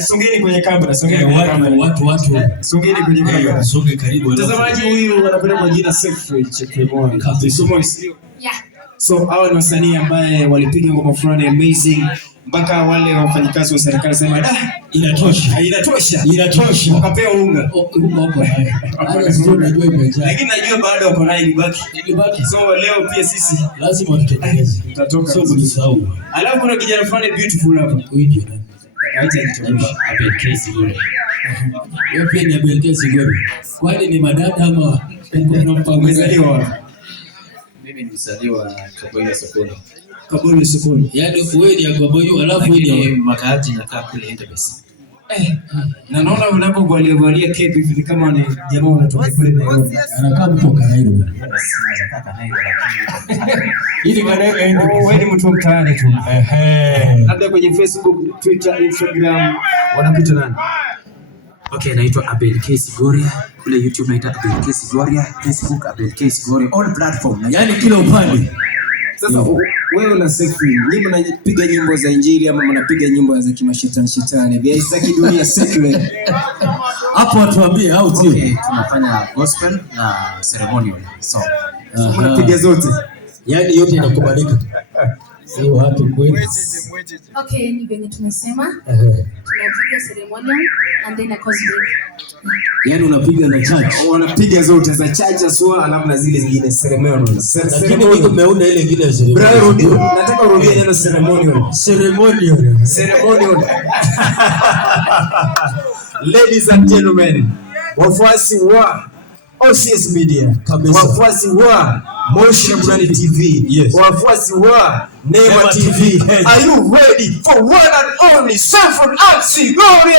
Songeni kwenye kamera, songeni kwenye kamera. Songe karibu. Mtazamaji huyu anakwenda kwa jina Selfridge Chepemoi. Yeah. So hao ni wasanii ambaye walipiga ngoma fulani amazing mpaka wale wafanyikazi wa serikali sema inatosha. Wakapewa unga. Hata sio najua imejaa. Lakini najua bado wako nayo ibaki. So leo pia sisi lazima tutekeleze. Tutatoka. Sio kusahau. Alafu kuna kijana fulani beautiful hapa. Huyu acha kitu Abel Kesi Gore. Yeye pia ni Abel Kesi Gore. Kwani ni madada ama umezaliwa? Mimi nimezaliwa Kaboyo Sokoni. Yaani wewe ni Kaboyo alafu wewe ni makazi na kaa kule Endebess. Na naona unapovalia cape hivi kama ni jamaa unatoka kule Nairobi. Anakaa kutoka Nairobi. Naweza kaa Nairobi lakini ili baadaye aende. Wewe ni mtu mtaani tu. Labda kwenye Facebook, Twitter, Instagram wanapita nani? Okay, naitwa Abel Kesi Gore. Kule YouTube naitwa Abel Kesi Gore, Facebook Abel Kesi Gore, all platform. Yaani kila upande. Sasa wewe una Selfridge, nyinyi mnapiga nyimbo za Injili ama mnapiga nyimbo za kimashetani vya Isaki dunia secular? Hapo watuambie au sio? Okay, tunafanya gospel na ceremonial. So mnapiga zote. Yaani yote inakubalika. Sio watu kweli. Okay, ni venye tumesema. Tunapiga ceremonial and then a gospel. Yaani unapiga na church. Wanapiga zote za church aswa alafu na zile zingine ceremonial. Lakini wewe umeona ile nyingine ya ceremonial. Bro, nataka urudie neno ceremonial. Ladies and gentlemen, wafuasi wa OCS Media, wafuasi wa Moshi Brand TV, wafuasi wa Neema TV, are you ready for one and only Selfridge Gore?